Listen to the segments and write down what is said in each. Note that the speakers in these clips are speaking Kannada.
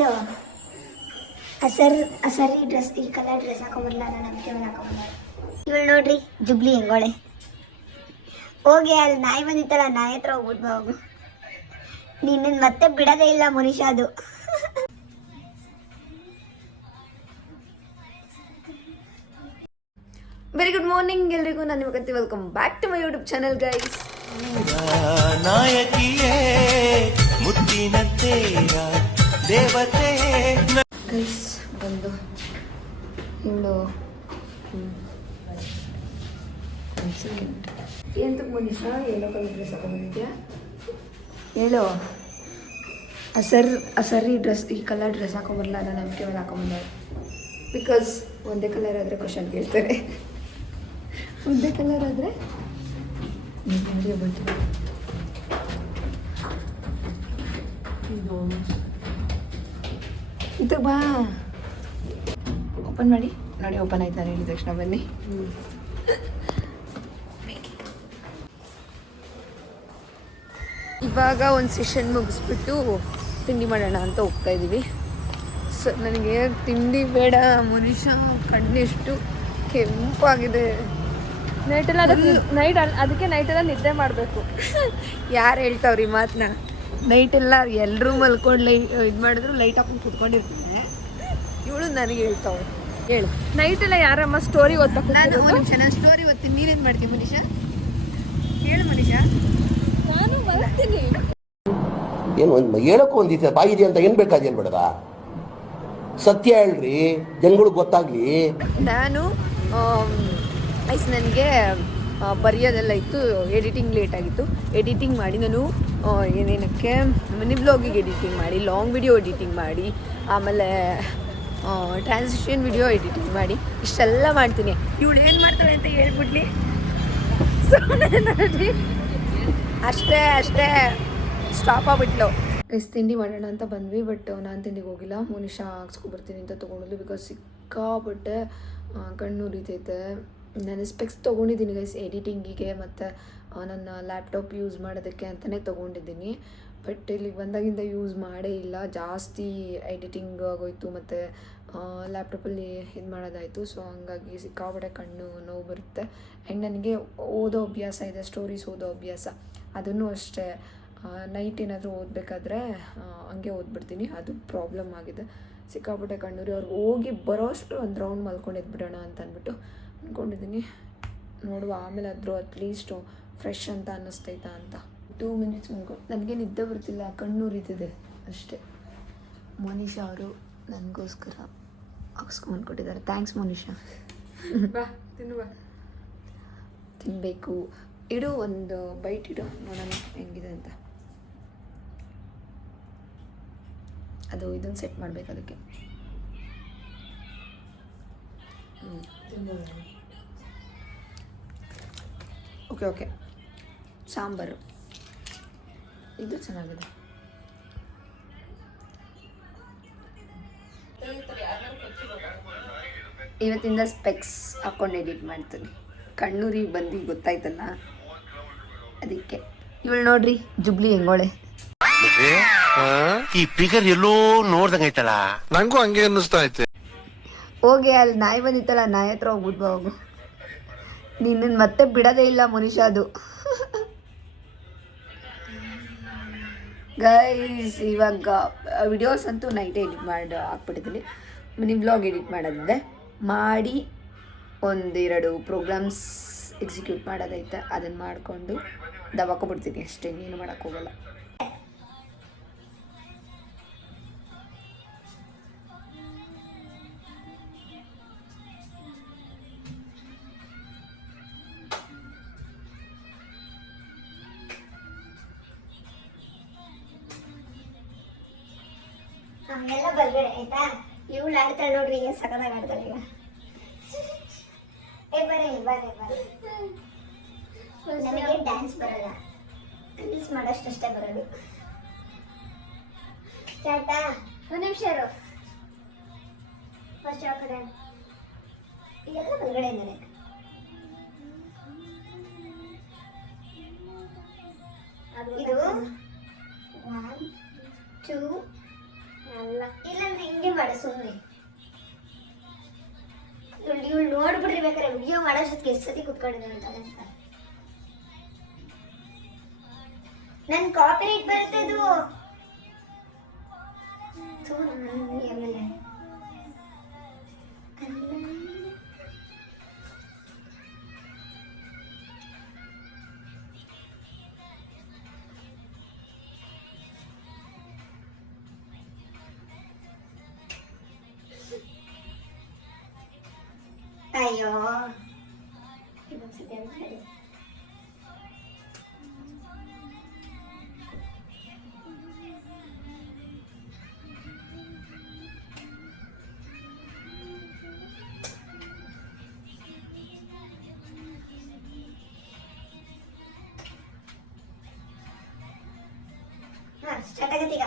ಹೇಳು. ಸರಿ ಡ್ರೆಸ್, ಈ ಕಲರ್ ಡ್ರೆಸ್ ಹಾಕೊಂಬರ್ಲ, ನಾನು ನಮಗೆ ಹಾಕೊಂಬಂದ. ಇವಳು ನೋಡ್ರಿ ಜುಬ್ಲಿ ಹೆಂಗೋಳೆ. ಹೋಗಿ ಅಲ್ಲಿ ನಾಯಿ ಬಂದಿತ್ತಲ್ಲ, ನಾಯಿ ಹತ್ರ ಹೋಗ್ಬಿಟ್ಟು ಹೋಗು. ನಿನ್ನ ಮತ್ತೆ ಬಿಡೋದೇ ಇಲ್ಲ ಮನುಷ್ಯ ಅದು. ವೆರಿ ಗುಡ್ ಮಾರ್ನಿಂಗ್ ಎಲ್ರಿಗೂ. ನಾನು ಇವತ್ತು welcome back to my YouTube channel guys. Guys ಬಂದು ಇವಳು ಎಂತ ಮನುಷ್ಯ ಏನೋ ಕಲರ್ ಡ್ರೆಸ್ ಹಾಕೊಂಡಿದ್ಯಾ ಹೇಳು. ಸರಿ ಡ್ರೆಸ್, ಈ ಕಲರ್ ಡ್ರೆಸ್ ಹಾಕೊಂಬರಲ್ಲ, ನಾನು ನಂಬಿಕೆ ಮೇಲೆ ಹಾಕೊಂಬಂದ. ಬಿಕಾಸ್ ಒಂದೇ ಕಲರ್ ಆದರೆ ಕ್ವಶನ್ ಕೇಳ್ತಾರೆ. ಒಂದೇ ಕಲರ್ ಆದರೆ ಇದು ಬಾ ಓಪನ್ ಮಾಡಿ ನೋಡಿ. ಓಪನ್ ಆಯ್ತು, ನಾನು ಹೇಳಿದ ತಕ್ಷಣ ಬನ್ನಿ. ಇವಾಗ ಒಂದು ಸೆಷನ್ ಮುಗಿಸ್ಬಿಟ್ಟು ತಿಂಡಿ ಮಾಡೋಣ ಅಂತ ಹೋಗ್ತಾ ಇದ್ದೀವಿ. ನನಗೆ ತಿಂಡಿ ಬೇಡ ಮನುಷ್ಯ, ಕಣ್ಣೆಷ್ಟು ಕೆಂಪಾಗಿದೆ. ನೈಟೆಲ್ಲ ಅದಕ್ಕೆ ನೈಟೆಲ್ಲ ನಿದ್ದೆ ಮಾಡಬೇಕು. ಯಾರು ಹೇಳ್ತಾವ್ರಿ ಮಾತನ್ನ? ನೈಟೆಲ್ಲ ಎಲ್ಲರೂ ಮಲ್ಕೊಂಡು ಇದು ಮಾಡಿದ್ರು ಲೈಟ್ ಹಾಕೊಂಡು ಕುತ್ಕೊಂಡಿರ್ತೀನಿ. ಇವಳು ನನಗೆ ಹೇಳ್ತಾವೆ ಹೇಳು. ನೈಟೆಲ್ಲ ಯಾರಮ್ಮ ಸ್ಟೋರಿ ಓದ್ಬೇಕು? ನಾನು ಸ್ಟೋರಿ ಓದ್ತೀನಿ, ನೀನೇನು ಮಾಡ್ತೀನಿ ಮನುಷ್ಯ? ಹೇಳು ಮನುಷ್ಯ. ನಾನು ಬರ್ತೀನಿ. ಏನು ಹೇಳಕ್ಕೂ ಒಂದಿದೆ ಬಾಯಿ ಇದೆ ಅಂತ ಏನು ಬೇಕಾದೇನು ಬೇಡದ? ಸತ್ಯ ಹೇಳ್ರಿ, ಜನಗಳಿಗೆ ಗೊತ್ತಾಗ್ಲಿ. ನಾನು ನನಗೆ ಬರೆಯೋದೆಲ್ಲ ಇತ್ತು, ಎಡಿಟಿಂಗ್ ಲೇಟ್ ಆಗಿತ್ತು. ಎಡಿಟಿಂಗ್ ಮಾಡಿ ನಾನು ಏನೇನಕ್ಕೆ ಮಿನಿ ಬ್ಲಾಗಿಗೆ ಎಡಿಟಿಂಗ್ ಮಾಡಿ, ಲಾಂಗ್ ವಿಡಿಯೋ ಎಡಿಟಿಂಗ್ ಮಾಡಿ, ಆಮೇಲೆ ಟ್ರಾನ್ಸಿಷನ್ ವಿಡಿಯೋ ಎಡಿಟಿಂಗ್ ಮಾಡಿ, ಇಷ್ಟೆಲ್ಲ ಮಾಡ್ತೀನಿ. ಇವಳು ಏನು ಮಾಡ್ತಾಳೆ ಅಂತ ಹೇಳ್ಬಿಡ್ಲಿ. ಅಷ್ಟೇ ಸ್ಟಾಪ್ ಆಗ್ಬಿಟ್ಲು. ತಿಂಡಿ ಮಾಡೋಣ ಅಂತ ಬಂದ್ವಿ, ಬಟ್ ನಾನು ತಿಂಡಿಗೆ ಹೋಗಿಲ್ಲ. ಮನುಷ್ಯ ಹಾಕ್ಸ್ಕೊಬರ್ತೀನಿ ಅಂತ ತೊಗೊಂಡಿದ್ಲು. ಬಿಕಾಸ್ ಸಿಕ್ಕಾಪಟ್ಟೆ ಕಣ್ಣು ಉರಿತೈತೆ. ನಾನು ಸ್ಪೆಕ್ಸ್ ತೊಗೊಂಡಿದ್ದೀನಿ ಗೈಸ್ ಎಡಿಟಿಂಗಿಗೆ, ಮತ್ತು ನನ್ನ ಲ್ಯಾಪ್ಟಾಪ್ ಯೂಸ್ ಮಾಡೋದಕ್ಕೆ ಅಂತಲೇ ತೊಗೊಂಡಿದ್ದೀನಿ. ಬಟ್ ಇಲ್ಲಿಗೆ ಬಂದಾಗಿಂದ ಯೂಸ್ ಮಾಡೇ ಇಲ್ಲ. ಜಾಸ್ತಿ ಎಡಿಟಿಂಗ್ ಆಗೋಯ್ತು ಮತ್ತು ಲ್ಯಾಪ್ಟಾಪಲ್ಲಿ ಇದು ಮಾಡೋದಾಯಿತು. ಸೊ ಹಂಗಾಗಿ ಸಿಕ್ಕಾಪಟ್ಟೆ ಕಣ್ಣು ನೋವು ಬರುತ್ತೆ. ಆ್ಯಂಡ್ ನನಗೆ ಓದೋ ಅಭ್ಯಾಸ ಇದೆ, ಸ್ಟೋರೀಸ್ ಓದೋ ಅಭ್ಯಾಸ. ಅದನ್ನು ಅಷ್ಟೇ ನೈಟ್ ಏನಾದರೂ ಓದಬೇಕಾದ್ರೆ ಹಂಗೆ ಓದ್ಬಿಡ್ತೀನಿ. ಅದು ಪ್ರಾಬ್ಲಮ್ ಆಗಿದೆ. ಸಿಕ್ಕಾಪಟ್ಟೆ ಕಣ್ಣೂರಿ. ಅವ್ರು ಹೋಗಿ ಬರೋಷ್ಟು ಒಂದು ರೌಂಡ್ ಮಲ್ಕೊಂಡಿದ್ದು ಬಿಡೋಣ ಅಂತ ಅಂದ್ಬಿಟ್ಟು ಅಂದ್ಕೊಂಡಿದ್ದೀನಿ. ನೋಡುವ ಆಮೇಲೆ ಆದರೂ ಅಟ್ಲೀಸ್ಟು ಫ್ರೆಶ್ ಅಂತ ಅನ್ನಿಸ್ತೈತಾ ಅಂತ. 2 ಮಿನಿಟ್ಸ್ ಮಲ್ಕೊಂಡು ನನಗೆ ನಿದ್ದೆ ಬರ್ತಿಲ್ಲ, ಕಣ್ಣೂರಿತಿದೆ ಅಷ್ಟೇ. ಮೋನಿಷಾ ಅವರು ನನಗೋಸ್ಕರ ಹಾಕ್ಸ್ಕೊಂಡ್ಕೊಟ್ಟಿದ್ದಾರೆ. ಥ್ಯಾಂಕ್ಸ್ ಮೋನಿಷಾ. ತಿನ್ನಬೇಕು. ಇಡು, ಒಂದು ಬೈಟ್ ಇಡು, ನೋಡೋಣ ಹೆಂಗಿದೆ ಅಂತ. ಅದು ಇದನ್ನು ಸೆಟ್ ಮಾಡಬೇಕು ಅದಕ್ಕೆ. ಓಕೆ ಸಾಂಬಾರು ಇದು ಚೆನ್ನಾಗಿದೆ. ಇವತ್ತಿಂದ ಸ್ಪೆಕ್ಸ್ ಹಾಕ್ಕೊಂಡು ಎಡಿಟ್ ಮಾಡ್ತೀನಿ. ಕಣ್ಣೂರಿ ಬಂದು ಗೊತ್ತಾಯ್ತಲ್ಲ, ಅದಕ್ಕೆ. ಇವಳು ನೋಡ್ರಿ ಜುಬ್ಲಿ ಹೆಂಗೋಳೆ. ಈ ಫಿಗರ್ ಎಲ್ಲೋ ನೋಡ್ದಂಗೈತಲ್ಲ, ನಂಗೂ ಹಂಗೆ ಅನ್ನಿಸ್ತಾ ಐತೆ. ಹೋಗಿ ಅಲ್ಲಿ ನಾಯಿ ಬಂದಿತ್ತಲ್ಲ, ನಾಯಿ ಹತ್ರ ಹೋಗ್ಬಿಟ್ಟು ಹೋಗು. ನಿನ್ನ ಮತ್ತೆ ಬಿಡೋದೇ ಇಲ್ಲ ಮನುಷ್ಯ ಅದು. ಗೈಸ್ ಇವಾಗ ವಿಡಿಯೋಸ್ ಅಂತೂ ನೈಟೇ ಎಡಿಟ್ ಮಾಡಿ ಹಾಕ್ಬಿಟ್ಟಿದ್ದೀನಿ. ಮಿನಿ ಬ್ಲಾಗ್ ಎಡಿಟ್ ಮಾಡೋದಿದೆ, ಮಾಡಿ 1-2 ಪ್ರೋಗ್ರಾಮ್ಸ್ ಎಕ್ಸಿಕ್ಯೂಟ್ ಮಾಡೋದೈತೆ. ಅದನ್ನು ಮಾಡಿಕೊಂಡು ದವಾಕೊಬಿಡ್ತೀನಿ ಅಷ್ಟೇ, ಇನ್ನೇನು ಮಾಡೋಕ್ಕೋಗಲ್ಲ. ಹಂಗೆಲ್ಲ ಬರ್ಬೇಡ ಆಯ್ತಾ? ಇವಳು ಆಡ್ತಾಳೆ ನೋಡ್ರಿ, ಏನು ಸಕದಾಗ ಆಡ್ತಾಳೆ ಈಗ. ಬರ್ರಿ. ನನಗೆ ಡ್ಯಾನ್ಸ್ ಬರಲ್ಲ, ರೀಲ್ಸ್ ಮಾಡೋಷ್ಟಷ್ಟೇ ಬರೋದು. ಸ್ಟಾರ್ಟಾ? 1 ನಿಮಿಷ ಇರು. ಫಸ್ಟ್ ಯಾವ ಕಡೆ? ಎಲ್ಲ ಬಲ್ಗಡೆ ನನಗೆ. ಇದು 1 2 ಅಲ್ಲ ಇಲ್ಲಂದ್ರೆ ಹಿಂಗೆ ಮಾಡ ಸುಮ್ಮನೆ. ಇವಳು ನೋಡ್ಬಿಡ್ರಿ ಬೇಕಾರೆ ವಿಡಿಯೋ ಮಾಡೋಷ್ಟೊತ್ತಿಗೆ ಎಷ್ಟು ಸತಿ ಕುತ್ಕೊಂಡಿದ್ದಾನೆ ಅಂತ. ನನ್ ಕಾಪಿರೈಟ್ ಬರುತ್ತೆ ಅದು. ಆಮೇಲೆ ಅಯ್ಯೋ ಇನ್ನೊಂದ್ಸತಿ ಅಂತ ಹೇಳಿ. ಸ್ಟಾರ್ಟ್ ಆಗತ್ತೆ ಈಗ.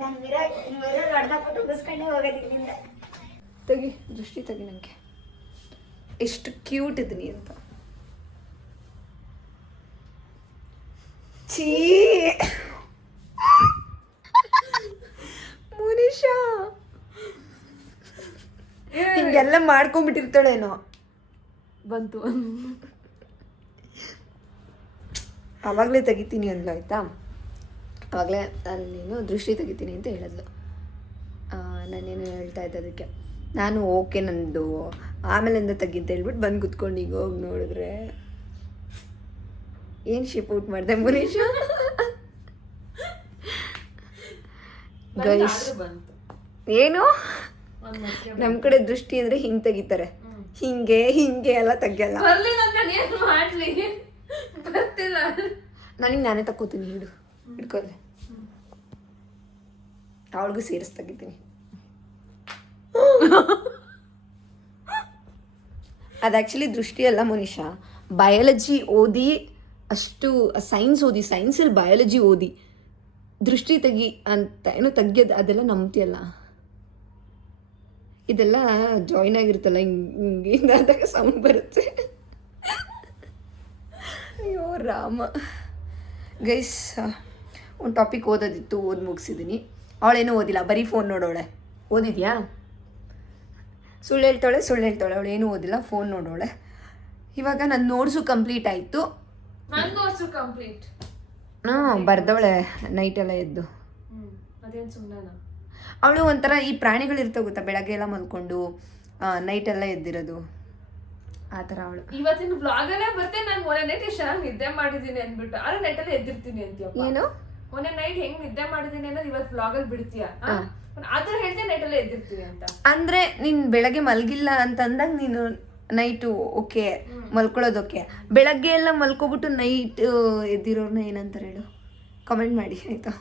ನಾನು ಮಿರರ್ ಹೊಡೆದಾಕ್ಬಿಟ್ಟು ಉಗಿಸ್ಕೊಂಡೇ ಹೋಗೋದು ಇಲ್ಲಿಂದ. ತೆಗಿ ದೃಷ್ಟಿ ತೆಗಿ, ನನಗೆ ಎಷ್ಟು ಕ್ಯೂಟ್ ಇದ್ದೀನಿ ಅಂತ. ಛೀ ಮುನಿಷಾ ಹಿಂಗೆಲ್ಲ ಮಾಡ್ಕೊಂಡ್ಬಿಟ್ಟಿರ್ತಾಳೇನೋ. ಬಂತು ಆವಾಗಲೇ ತೆಗಿತೀನಿ ಅಂದ್ಲು ಆಯಿತಾ. ಆವಾಗಲೇ ನೀನು ದೃಷ್ಟಿ ತೆಗಿತೀನಿ ಅಂತ ಹೇಳಿದ್ಲು. ನಾನೇನು ಹೇಳ್ತಾ ಇದ್ದೆ ಅದಕ್ಕೆ. ನಾನು ಓಕೆ ನಂದು ಆಮೇಲಿಂದ ತೆಗಿದ್ದೆ ಹೇಳ್ಬಿಟ್ಟು ಬಂದು ಕುತ್ಕೊಂಡು ಈಗ ಹೋಗಿ ನೋಡಿದ್ರೆ ಏನು ಶಿಪ್ ಔಟ್ ಮಾಡಿದೆ ಮುನೀಶ್. ಗೈಸ್ ಏನು ನಮ್ಮ ಕಡೆ ದೃಷ್ಟಿ ಅಂದರೆ ಹಿಂಗೆ ತೆಗಿತಾರೆ, ಹಿಂಗೆ ಹಿಂಗೆ ಎಲ್ಲ ತೆಗಿಯಲ್ಲ. ನನಗೆ ನಾನೇ ತಕ್ಕೋತೀನಿ, ಹಿಡ್ಕೊಳ್ಲೆ. ಅವಳಿಗೂ ಸೇರಿಸಿ ತೆಗಿತೀನಿ. ಅದು ಆ್ಯಕ್ಚುಲಿ ದೃಷ್ಟಿ ಅಲ್ಲ ಮುನಿಷಾ, ಬಯಾಲಜಿ ಓದಿ ಅಷ್ಟು ಸೈನ್ಸಲ್ಲಿ ಬಯಾಲಜಿ ಓದಿ ದೃಷ್ಟಿ ತೆಗಿ ಅಂತ ಏನೋ ತೆಗಿಯೋದು ಅದೆಲ್ಲ ನಂಬ್ತಿಯಲ್ಲ. ಇದೆಲ್ಲ ಜಾಯಿನ್ ಆಗಿರುತ್ತಲ್ಲ ಹಿಂಗೆ ಆದಾಗ ಸೌಂಡ್ ಬರುತ್ತೆ. ಅಯ್ಯೋ ರಾಮ. ಗೈಸ್ ಒಂದು ಟಾಪಿಕ್ ಓದೋದಿತ್ತು, ಓದಿ ಮುಗಿಸಿದ್ದೀನಿ. ಅವಳೇನೂ ಓದಿಲ್ಲ, ಬರೀ ಫೋನ್ ನೋಡೋಳೆ. ಓದಿದ್ಯಾ? ಸುಳ್ಳು ಹೇಳ್ತಾಳೆ ಅವಳು ಏನೂ ಓದಿಲ್ಲ, ಫೋನ್ ನೋಡೋಳೆ. ಇವಾಗ ನನ್ನ ನೋಟ್ಸು ಕಂಪ್ಲೀಟ್ ಆಯಿತು. ಬರ್ದವಳೆ ನೈಟೆಲ್ಲ ಎದ್ದು. ಅವಳು ಒಂಥರ ಈ ಪ್ರಾಣಿಗಳಿರ್ತಾವೆ ಗೊತ್ತಾ, ಬೆಳಗ್ಗೆ ಎಲ್ಲ ಮಲ್ಕೊಂಡು ನೈಟೆಲ್ಲ ಎದ್ದಿರೋದು ಆ ಥರ ಅವಳು. ಇವತ್ತಿನ ಬ್ಲಾಗಲ್ಲೇ ಬರ್ತೇನೆ. ನಾನು ಮೊನ್ನೆ ನೈಟ್ ಎಷ್ಟು ಚೆನ್ನಾಗಿ ನಿದ್ದೆ ಮಾಡಿದ್ದೀನಿ ಅಂದ್ಬಿಟ್ಟು, ಆದ್ರೆ ನೈಟಲ್ಲಿ ಎದ್ದಿರ್ತೀನಿ ಅಂತೀಯ. ಏನು ಮೊನ್ನೆ ನೈಟ್ ಹೆಂಗ್ ನಿದ್ದೆ ಮಾಡಿದ್ದೀನಿ ಅನ್ನೋದು ಇವತ್ತು ಬ್ಲಾಗಲ್ಲಿ ಬಿಡ್ತೀಯ. ಆದ್ರೆ ಹೇಳ್ತೀನಿ ನೈಟಲ್ಲೇ ಎದ್ದಿರ್ತೀನಿ ಅಂತ. ಅಂದ್ರೆ ನೀನ್ ಬೆಳಗ್ಗೆ ಮಲ್ಗಿಲ್ಲ ಅಂತ ಅಂದಾಗ ನೀನು ನೈಟು ಓಕೆ ಮಲ್ಕೊಳ್ಳೋದು ಓಕೆ. ಬೆಳಗ್ಗೆ ಎಲ್ಲ ಮಲ್ಕೊಬಿಟ್ಟು ನೈಟ್ ಎದ್ದಿರೋರ್ನ ಏನಂತಾರೆ ಹೇಳು, ಕಮೆಂಟ್ ಮಾಡಿ ಆಯ್ತಾ,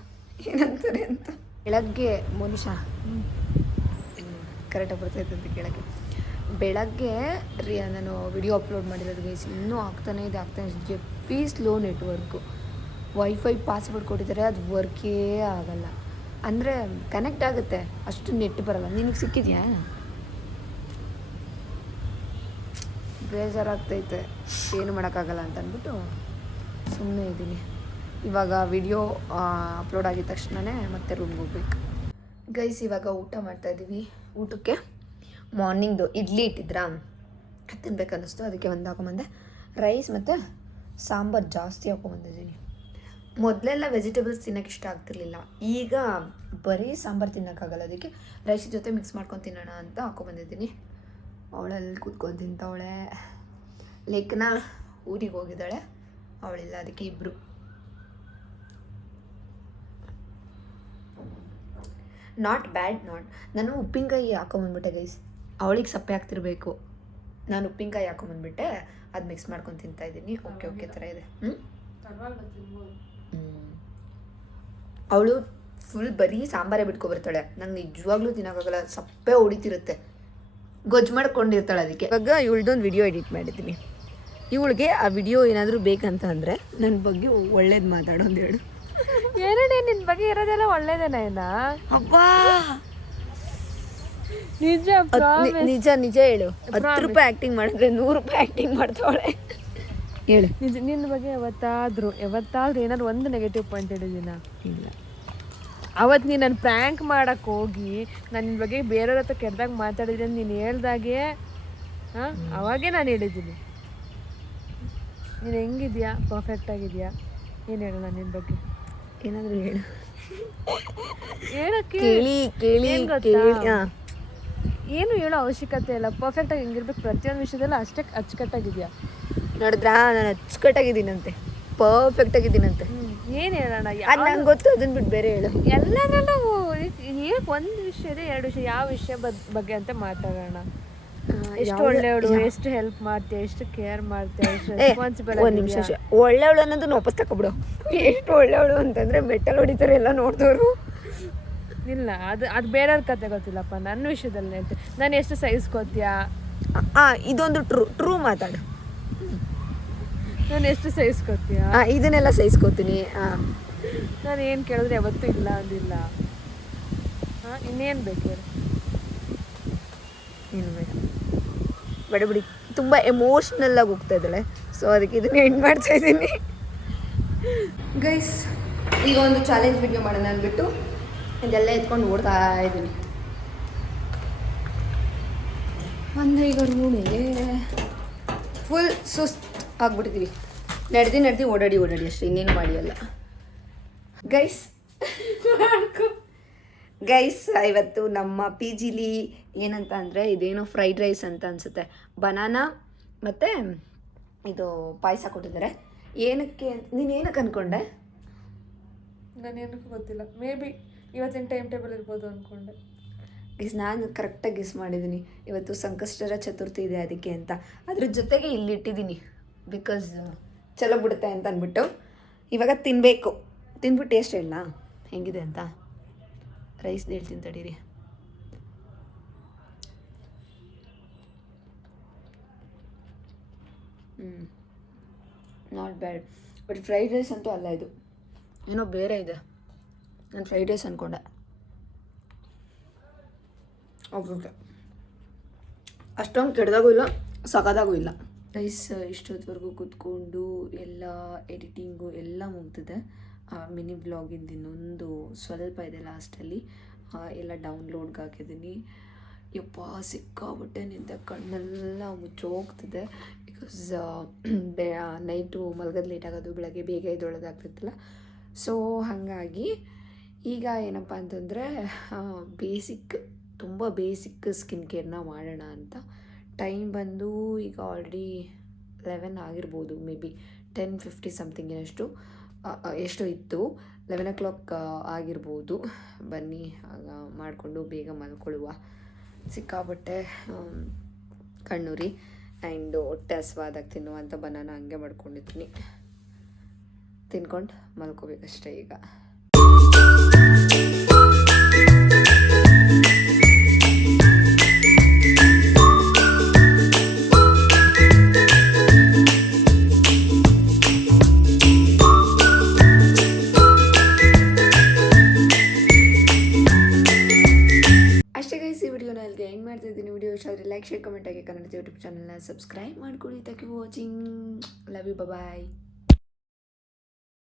ಏನಂತಾರೆ ಅಂತ. ಬೆಳಗ್ಗೆ ಮನುಷ್ಯ ಕರೆಕ್ಟಾಗಿ ಬರ್ತೈತೆ ಅಂತ ಕೇಳೋಕ್ಕೆ. ಬೆಳಗ್ಗೆ ನಾನು ವಿಡಿಯೋ ಅಪ್ಲೋಡ್ ಮಾಡಿರೋದು ಗೈಸ್, ಇನ್ನೂ ಆಗ್ತಾನೆ ಇದೆ ಜೆಪ್ಪಿ ಸ್ಲೋ ನೆಟ್ವರ್ಕು. ವೈಫೈ ಪಾಸ್ವರ್ಡ್ ಕೊಟ್ಟಿದ್ದಾರೆ, ಅದು ವರ್ಕೇ ಆಗಲ್ಲ. ಅಂದರೆ ಕನೆಕ್ಟ್ ಆಗುತ್ತೆ, ಅಷ್ಟು ನೆಟ್ ಬರಲ್ಲ. ನಿನಗೆ ಸಿಕ್ಕಿದ್ಯಾ? ಬೇಜಾರಾಗ್ತೈತೆ, ಏನು ಮಾಡೋಕ್ಕಾಗಲ್ಲ ಅಂತ ಅಂದ್ಬಿಟ್ಟು ಸುಮ್ಮನೆ ಇದ್ದೀನಿ. ಇವಾಗ ವಿಡಿಯೋ ಅಪ್ಲೋಡ್ ಆಗಿದ ತಕ್ಷಣವೇ ಮತ್ತೆ ರೂಮ್ಗೆ ಹೋಗ್ಬೇಕು. ಗೈಸ್ ಇವಾಗ ಊಟ ಮಾಡ್ತಾಯಿದ್ದೀವಿ. ಊಟಕ್ಕೆ ಮಾರ್ನಿಂಗ್ದು ಇಡ್ಲಿ ಇಟ್ಟಿದ್ರಾ, ತಿನ್ಬೇಕನ್ನಿಸ್ತು, ಅದಕ್ಕೆ ಒಂದು ಹಾಕೊಂಬಂದೆ. ರೈಸ್ ಮತ್ತು ಸಾಂಬಾರು ಜಾಸ್ತಿ ಹಾಕೊಂಬಂದಿದ್ದೀನಿ. ಮೊದಲೆಲ್ಲ ವೆಜಿಟೇಬಲ್ಸ್ ತಿನ್ನೋಕೆ ಇಷ್ಟ ಆಗ್ತಿರ್ಲಿಲ್ಲ, ಈಗ ಬರೀ ಸಾಂಬಾರು ತಿನ್ನೋಕ್ಕಾಗಲ್ಲ, ಅದಕ್ಕೆ ರೈಸ್ ಜೊತೆ ಮಿಕ್ಸ್ ಮಾಡ್ಕೊಂಡು ತಿನ್ನೋಣ ಅಂತ ಹಾಕೊಂಬಂದಿದ್ದೀನಿ. ಅವಳಲ್ಲಿ ಕೂತ್ಕೊಂಡು ತಿಂತವಳೆ. ಲೇಖನ ಊರಿಗೆ ಹೋಗಿದ್ದಾಳೆ, ಅವಳಿಲ್ಲ, ಅದಕ್ಕೆ ಇಬ್ಬರು. Not bad. ನಾನು ಉಪ್ಪಿನಕಾಯಿ ಹಾಕೊಂಬಂದ್ಬಿಟ್ಟೆ ಗೈಸ್. ಅವಳಿಗೆ ಸಪ್ಪೆ ಹಾಕ್ತಿರ್ಬೇಕು, ನಾನು ಉಪ್ಪಿನಕಾಯಿ ಹಾಕೊಂಬಂದ್ಬಿಟ್ಟೆ, ಅದು ಮಿಕ್ಸ್ ಮಾಡ್ಕೊಂಡು ತಿಂತಾಯಿದ್ದೀನಿ. ಓಕೆ ಥರ ಇದೆ. ಅವಳು ಫುಲ್ ಬರೀ ಸಾಂಬಾರೇ ಬಿಟ್ಕೊಬರ್ತಾಳೆ. ನಂಗೆ ನಿಜವಾಗ್ಲೂ ತಿನ್ನೋಕ್ಕಾಗಲ್ಲ, ಸಪ್ಪೆ ಹೊಡಿತಿರುತ್ತೆ. ಗೊಜ್ಜು ಮಾಡ್ಕೊಂಡಿರ್ತಾಳೆ ಅದಕ್ಕೆ. ಇವಾಗ ಇವಳ್ದೊಂದು ವಿಡಿಯೋ ಎಡಿಟ್ ಮಾಡಿದ್ದೀನಿ. ಇವಳಿಗೆ ಆ ವಿಡಿಯೋ ಏನಾದರೂ ಬೇಕಂತ ಅಂದರೆ ನನ್ನ ಬಗ್ಗೆ ಒಳ್ಳೇದು ಮಾತಾಡೋದು ಹೇಳು. ಏನೇ ನಿನ್ನ ಬಗ್ಗೆ ಇರೋದೆಲ್ಲ ಒಳ್ಳೇದೇನ ಏನಾ? ಅಬ್ಬಾ ನಿಜ ನಿಜ ನಿಜ ಹೇಳು. 10 ರೂಪಾಯಿ ಆ್ಯಕ್ಟಿಂಗ್ ಮಾಡಿದ್ರೆ 100 ರೂಪಾಯಿ ಆ್ಯಕ್ಟಿಂಗ್ ಮಾಡ್ತಾವಳೆ ಹೇಳು. ನಿಜ. ನಿನ್ನ ಬಗ್ಗೆ ಯಾವತ್ತಾದ್ರೂ ಏನಾದ್ರು ಒಂದು ನೆಗೆಟಿವ್ ಪಾಯಿಂಟ್ ಹೇಳಿದ್ದೀನ? ಇಲ್ಲ. ಅವತ್ತು ನೀನು ನನ್ನ ಪ್ರ್ಯಾಂಕ್ ಮಾಡೋಕ್ಕೆ ಹೋಗಿ ನಾನು ನಿನ್ನ ಬಗ್ಗೆ ಬೇರೆಯವ್ರ ಹತ್ರ ಕೆಟ್ಟದಾಗ ಮಾತಾಡಿದ್ರೆ ನೀನು ಹೇಳ್ದಾಗೆ ಅವಾಗೇ ನಾನು ಹೇಳಿದ್ದೀನಿ. ನೀನು ಹೆಂಗಿದ್ಯಾ? ಪರ್ಫೆಕ್ಟ್ ಆಗಿದೆಯಾ? ಏನು ಹೇಳೋಣ ನಿನ್ನ ಬಗ್ಗೆ? ಏನಾದರೂ ಹೇಳು. ಹೇಳಕ್ಕೆ ಕೇಳಿ ಕೇಳಿ ಕೇಳಿ. ಏನು ಹೇಳೋ ಅವಶ್ಯಕತೆ ಇಲ್ಲ. ಪರ್ಫೆಕ್ಟಾಗಿ ಹೆಂಗಿರ್ಬೇಕು ಪ್ರತಿಯೊಂದು ವಿಷಯದಲ್ಲೂ ಅಷ್ಟೇ ಅಚ್ಚುಕಟ್ಟಾಗಿದೆಯಾ? ನೋಡಿದ್ರಾ, ನಾನು ಅಚ್ಚುಕಟ್ಟಾಗಿದ್ದೀನಂತೆ, ಪರ್ಫೆಕ್ಟ್ ಆಗಿದ್ದೀನಂತೆ. ಏನು ಹೇಳೋಣ? ಅದು ನಂಗೆ ಗೊತ್ತು, ಅದನ್ನ ಬಿಟ್ಟು ಬೇರೆ ಹೇಳು. ಎಲ್ಲದರಲ್ಲೂ ಒಂದು ವಿಷಯ ಇದೆ, 2 ವಿಷಯ. ಯಾವ ವಿಷಯ ಬಗ್ಗೆ ಅಂತ ಮಾತಾಡೋಣ. ಎಷ್ಟು ಒಳ್ಳೆಯವಳು, ಎಷ್ಟು ಹೆಲ್ಪ್ ಮಾಡ್ತೀಯ, ಎಷ್ಟು ಕೇರ್ ಮಾಡ್ತೀಯ, ಎಷ್ಟು ರೆಸ್ಪಾನ್ಸಿಬಲ್. ಒಂದು ನಿಮಿಷ, ಒಳ್ಳೆಯವಳು ಅನ್ನೋದನ್ನ ವಾಪಸ್ ತಗೊಬಿಡು. ಎಷ್ಟು ಒಳ್ಳೆಯವಳು ಅಂತಂದರೆ ಮೆಟ್ಟಲ್ ಹೊಡಿತಾರೆ ಎಲ್ಲ ನೋಡಿದವರು. ಇಲ್ಲ, ಅದು ಬೇರೆಯವ್ರ ಕತೆ ಗೊತ್ತಿಲ್ಲಪ್ಪ. ನನ್ನ ವಿಷಯದಲ್ಲಿ ಹೇಳ್ತೀನಿ. ನಾನು ಎಷ್ಟು ಸಹಿಸ್ಕೋತೀಯಾ? ಇದೊಂದು ಟ್ರೂ ಮಾತಾಡು. ನಾನು ಎಷ್ಟು ಸಹಿಸ್ಕೋತೀಯಾ? ಇದನ್ನೆಲ್ಲ ಸಹಿಸ್ಕೋತೀನಿ. ನಾನು ಏನು ಕೇಳಿದ್ರೆ ಯಾವತ್ತೂ ಇಲ್ಲ ಅಂದಿಲ್ಲ. ಇನ್ನೇನು ಬೇಕು ಹೇಳಿ? ಏನು ಬೇಡ ಬಿಡಿ. ತುಂಬ ಎಮೋಷ್ನಲ್ ಆಗಿ ಹೋಗ್ತಾ ಇದ್ದಾಳೆ, ಸೊ ಅದಕ್ಕೆ ಇದನ್ನ ಎಂಡ್ ಮಾಡ್ತಾ ಇದ್ದೀನಿ. ಗೈಸ್, ಈಗ ಒಂದು ಚಾಲೆಂಜ್ ವಿಡಿಯೋ ಮಾಡೋಣ ಅಂದ್ಬಿಟ್ಟು ಇದೆಲ್ಲ ಎತ್ಕೊಂಡು ಓಡ್ತಾ ಇದ್ದೀನಿ. ಅಂದರೆ ಈಗ ರೂಮಿಗೆ ಫುಲ್ ಸುಸ್ತು ಆಗ್ಬಿಟ್ಟಿದ್ದೀವಿ. ನಡೆದು ಓಡಾಡಿ ಅಷ್ಟೇ, ಇನ್ನೇನು ಮಾಡಿಯಲ್ಲ. ಗೈಸ್ ಇವತ್ತು ನಮ್ಮ ಪಿ ಜಿಲಿ ಏನಂತ ಅಂದರೆ ಇದೇನೋ ಫ್ರೈಡ್ ರೈಸ್ ಅಂತ ಅನಿಸುತ್ತೆ. ಬನಾನಾ ಮತ್ತು ಇದು ಪಾಯಸ ಕೊಟ್ಟಿದ್ದಾರೆ. ಏನಕ್ಕೆ ನೀನು ಏನಕ್ಕೆ ಅಂದ್ಕೊಂಡೆ? ನಾನೇನಕ್ಕೂ ಗೊತ್ತಿಲ್ಲ. ಮೇ ಬಿ ಇವತ್ತಿನ ಟೈಮ್ ಟೇಬಲ್ ಇರ್ಬೋದು ಅಂದ್ಕೊಂಡೆ. ನಾನು ಕರೆಕ್ಟಾಗಿ ಗೆಸ್ ಮಾಡಿದ್ದೀನಿ. ಇವತ್ತು ಸಂಕಷ್ಟರ ಚತುರ್ಥಿ ಇದೆ ಅದಕ್ಕೆ ಅಂತ. ಅದ್ರ ಜೊತೆಗೆ ಇಲ್ಲಿ ಇಟ್ಟಿದ್ದೀನಿ, ಬಿಕಾಸ್ ಚಲೋ ಬಿಡುತ್ತೆ ಅಂತ ಅಂದ್ಬಿಟ್ಟು. ಇವಾಗ ತಿನ್ನಬೇಕು. ತಿಂದ್ಬಿಟ್ಟು ಟೇಸ್ಟ್ ಹೇಳಲ್ಲ ಹೆಂಗಿದೆ ಅಂತ. ರೈಸ್ದು ಹೇಳ್ತೀನಿ ತಡೀರಿ. Not bad, but fried rice ಅಂತೂ ಅಲ್ಲ, ಇದು ಏನೋ ಬೇರೆ ಇದೆ. ನಾನು ಫ್ರೈಡ್ ರೈಸ್ ಅಂದ್ಕೊಂಡೆ. ಓಕೆ, ಅಷ್ಟೊಂದು ಕೆಟ್ಟದಾಗೂ ಇಲ್ಲ, ಸಖತ್ತಾಗೂ ಇಲ್ಲ. ರೈಸ್ ಇಷ್ಟೊತ್ತವರೆಗೂ ಕೂತ್ಕೊಂಡು ಎಲ್ಲ ಎಡಿಟಿಂಗು ಎಲ್ಲ ಮುಗ್ದಿದೆ. ಮಿನಿ ಬ್ಲಾಗಿಂದ ಇನ್ನೊಂದು ಸ್ವಲ್ಪ ಇದೆ ಲಾಸ್ಟಲ್ಲಿ. ಎಲ್ಲ ಡೌನ್ಲೋಡ್ಗೆ ಹಾಕಿದ್ದೀನಿ. ಯಪ್ಪ ಸಿಕ್ಕಾಬಿಟ್ಟೆ ನಿಂತ ಕಣ್ಣೆಲ್ಲ ಮುಚ್ಚೋಗ್ತಿದೆ. ಬಿಕಾಸ್ ನೈಟು ಮಲ್ಗೋದು ಲೇಟ್ ಆಗೋದು, ಬೆಳಗ್ಗೆ ಬೇಗ ಎದ್ದೊಳೋದಾಗ್ತಿತ್ತಲ್ಲ. ಸೊ ಹಾಗಾಗಿ ಈಗ ಏನಪ್ಪ ಅಂತಂದರೆ ತುಂಬ ಬೇಸಿಕ್ ಸ್ಕಿನ್ ಕೇರ್ನ ಮಾಡೋಣ ಅಂತ. ಟೈಮ್ ಬಂದು ಈಗ ಆಲ್ರೆಡಿ 11 ಆಗಿರ್ಬೋದು, ಮೇ ಬಿ 10:50 ಸಮಥಿಂಗಿನಷ್ಟು ಎಷ್ಟು ಇತ್ತು. 11 o'clock ಆಗಿರ್ಬೋದು. ಬನ್ನಿ ಆಗ ಮಾಡಿಕೊಂಡು ಬೇಗ ಮಲ್ಕೊಳ್ಳುವ. ಸಿಕ್ಕಾಬಟ್ಟೆ ಕಣ್ಣುರಿ ಆ್ಯಂಡ್ ಹೊಟ್ಟೆ ಹಸ್ವಾದಾಗ ತಿನ್ನುವಂಥ ಬನಾನ ಹಂಗೆ ಮಾಡ್ಕೊಂಡಿದ್ದೀನಿ. ತಿನ್ಕೊಂಡು ಮಲ್ಕೋಬೇಕಷ್ಟೇ ಈಗ. ವಿಡಿಯೋ ಇಷ್ಟ ಆದರೆ ಲೈಕ್, ಶೇರ್, ಕಮೆಂಟ್ ಆಗಿ ಕನ್ನಡ ಯೂಟ್ಯೂಬ್ ಚಾನಲ್ನ ಸಬ್ಸ್ಕ್ರೈಬ್ ಮಾಡ್ಕೊಳ್ಳಿ. Thank you watching. Love you. Bye.